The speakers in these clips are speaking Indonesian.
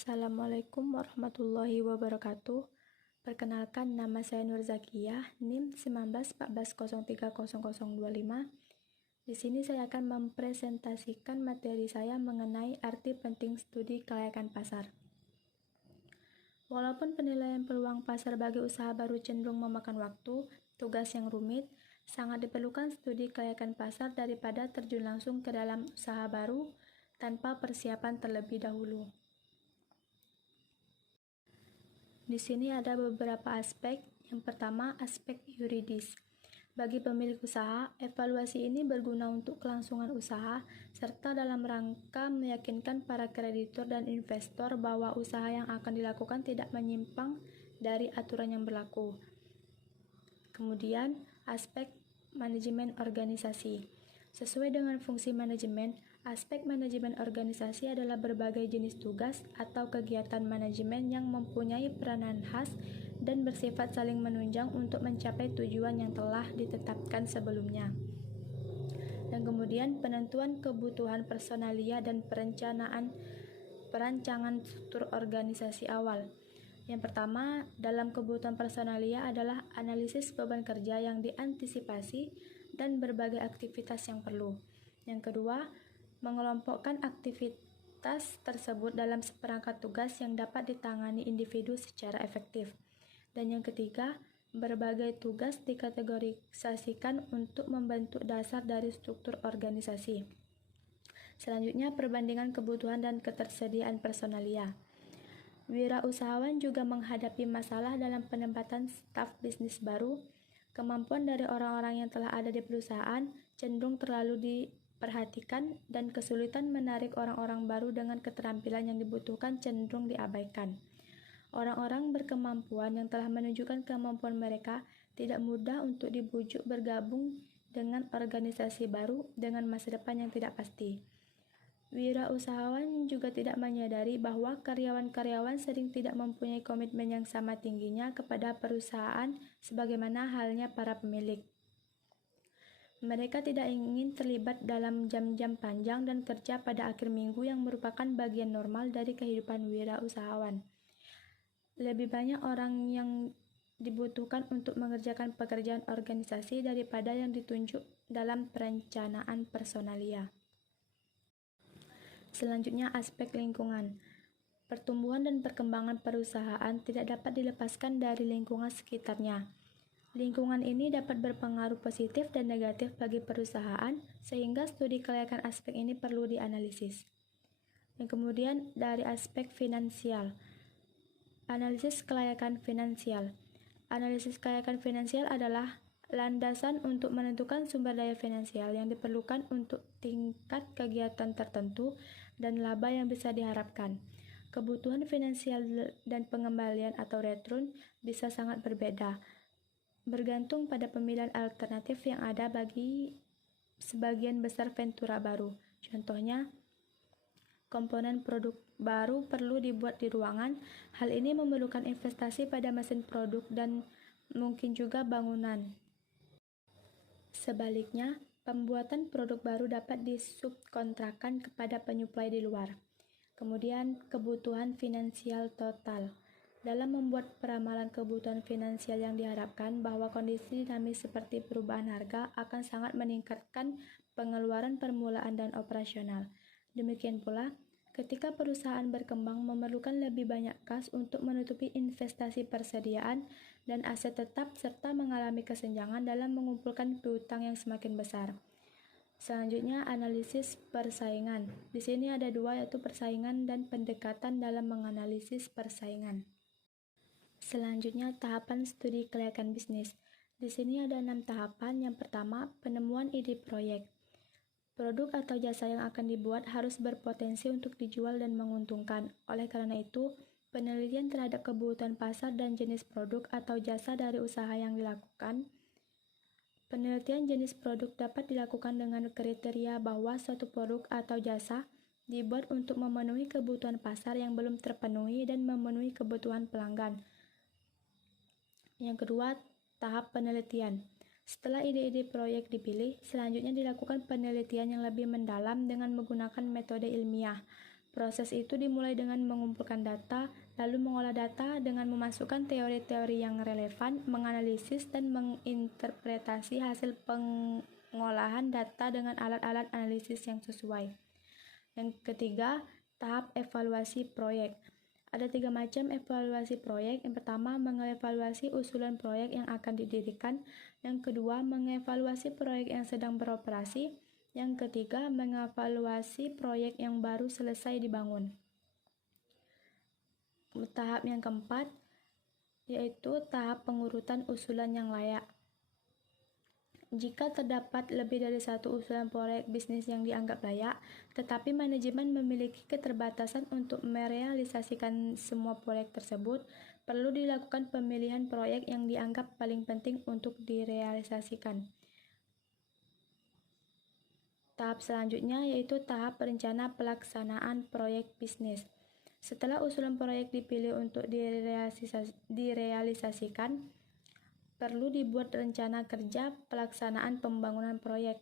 Assalamualaikum warahmatullahi wabarakatuh. Perkenalkan, nama saya Nur Zakiyah, NIM 1914030025. Di sini saya akan mempresentasikan materi saya mengenai arti penting studi kelayakan pasar. Walaupun penilaian peluang pasar bagi usaha baru cenderung memakan waktu, tugas yang rumit, sangat diperlukan studi kelayakan pasar daripada terjun langsung ke dalam usaha baru tanpa persiapan terlebih dahulu. Di sini ada beberapa aspek. Yang pertama, aspek yuridis. Bagi pemilik usaha, evaluasi ini berguna untuk kelangsungan usaha serta dalam rangka meyakinkan para kreditur dan investor bahwa usaha yang akan dilakukan tidak menyimpang dari aturan yang berlaku. Kemudian, aspek manajemen organisasi. Sesuai dengan fungsi manajemen, aspek manajemen organisasi adalah berbagai jenis tugas atau kegiatan manajemen yang mempunyai peranan khas dan bersifat saling menunjang untuk mencapai tujuan yang telah ditetapkan sebelumnya. Dan kemudian penentuan kebutuhan personalia dan perancangan struktur organisasi awal. Yang pertama, dalam kebutuhan personalia adalah analisis beban kerja yang diantisipasi dan berbagai aktivitas yang perlu. Yang kedua, mengelompokkan aktivitas tersebut dalam seperangkat tugas yang dapat ditangani individu secara efektif. Dan yang ketiga, berbagai tugas dikategorisasikan untuk membentuk dasar dari struktur organisasi. Selanjutnya, perbandingan kebutuhan dan ketersediaan personalia. Wirausahawan juga menghadapi masalah dalam penempatan staf bisnis baru. Kemampuan dari orang-orang yang telah ada di perusahaan cenderung terlalu diperhatikan dan kesulitan menarik orang-orang baru dengan keterampilan yang dibutuhkan cenderung diabaikan. Orang-orang berkemampuan yang telah menunjukkan kemampuan mereka tidak mudah untuk dibujuk bergabung dengan organisasi baru dengan masa depan yang tidak pasti. Wirausahawan juga tidak menyadari bahwa karyawan-karyawan sering tidak mempunyai komitmen yang sama tingginya kepada perusahaan sebagaimana halnya para pemilik. Mereka tidak ingin terlibat dalam jam-jam panjang dan kerja pada akhir minggu yang merupakan bagian normal dari kehidupan wirausahawan. Lebih banyak orang yang dibutuhkan untuk mengerjakan pekerjaan organisasi daripada yang ditunjuk dalam perencanaan personalia. Selanjutnya, aspek lingkungan. Pertumbuhan dan perkembangan perusahaan tidak dapat dilepaskan dari lingkungan sekitarnya. Lingkungan ini dapat berpengaruh positif dan negatif bagi perusahaan, sehingga studi kelayakan aspek ini perlu dianalisis. Dan kemudian dari aspek finansial. Analisis kelayakan finansial. Analisis kelayakan finansial adalah landasan untuk menentukan sumber daya finansial yang diperlukan untuk tingkat kegiatan tertentu dan laba yang bisa diharapkan. Kebutuhan finansial dan pengembalian atau return bisa sangat berbeda, bergantung pada pemilihan alternatif yang ada bagi sebagian besar ventura baru. Contohnya, komponen produk baru perlu dibuat di ruangan. Hal ini memerlukan investasi pada mesin produk dan mungkin juga bangunan. Sebaliknya, pembuatan produk baru dapat disubkontrakkan kepada penyuplai di luar. Kemudian, kebutuhan finansial total. Dalam membuat peramalan kebutuhan finansial yang diharapkan bahwa kondisi dinamis seperti perubahan harga akan sangat meningkatkan pengeluaran permulaan dan operasional. Demikian pula, ketika perusahaan berkembang memerlukan lebih banyak kas untuk menutupi investasi persediaan dan aset tetap serta mengalami kesenjangan dalam mengumpulkan piutang yang semakin besar. Selanjutnya, analisis persaingan. Di sini ada dua, yaitu persaingan dan pendekatan dalam menganalisis persaingan. Selanjutnya, tahapan studi kelayakan bisnis. Di sini ada 6 tahapan. Yang pertama, penemuan ide proyek. Produk atau jasa yang akan dibuat harus berpotensi untuk dijual dan menguntungkan. Oleh karena itu, penelitian terhadap kebutuhan pasar dan jenis produk atau jasa dari usaha yang dilakukan. Penelitian jenis produk dapat dilakukan dengan kriteria bahwa suatu produk atau jasa dibuat untuk memenuhi kebutuhan pasar yang belum terpenuhi dan memenuhi kebutuhan pelanggan. Yang kedua, tahap penelitian. Setelah ide-ide proyek dipilih, selanjutnya dilakukan penelitian yang lebih mendalam dengan menggunakan metode ilmiah. Proses itu dimulai dengan mengumpulkan data, lalu mengolah data dengan memasukkan teori-teori yang relevan, menganalisis dan menginterpretasi hasil pengolahan data dengan alat-alat analisis yang sesuai. Yang ketiga, tahap evaluasi proyek. Ada 3 macam evaluasi proyek. Yang pertama, mengevaluasi usulan proyek yang akan didirikan. Yang kedua, mengevaluasi proyek yang sedang beroperasi. Yang ketiga, mengevaluasi proyek yang baru selesai dibangun. Tahap yang keempat, yaitu tahap pengurutan usulan yang layak. Jika terdapat lebih dari satu usulan proyek bisnis yang dianggap layak, tetapi manajemen memiliki keterbatasan untuk merealisasikan semua proyek tersebut, perlu dilakukan pemilihan proyek yang dianggap paling penting untuk direalisasikan. Tahap selanjutnya yaitu tahap rencana pelaksanaan proyek bisnis. Setelah usulan proyek dipilih untuk direalisasikan, perlu dibuat rencana kerja pelaksanaan pembangunan proyek,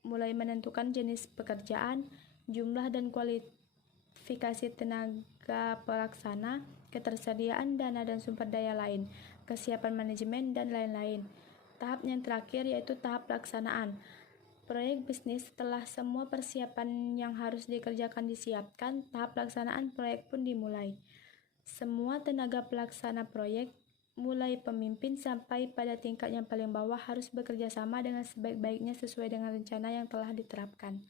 mulai menentukan jenis pekerjaan, jumlah dan kualifikasi tenaga pelaksana, ketersediaan dana dan sumber daya lain, kesiapan manajemen, dan lain-lain. Tahap yang terakhir yaitu tahap pelaksanaan. Proyek bisnis setelah semua persiapan yang harus dikerjakan disiapkan, tahap pelaksanaan proyek pun dimulai. Semua tenaga pelaksana proyek, mulai pemimpin sampai pada tingkat yang paling bawah, harus bekerja sama dengan sebaik-baiknya sesuai dengan rencana yang telah diterapkan.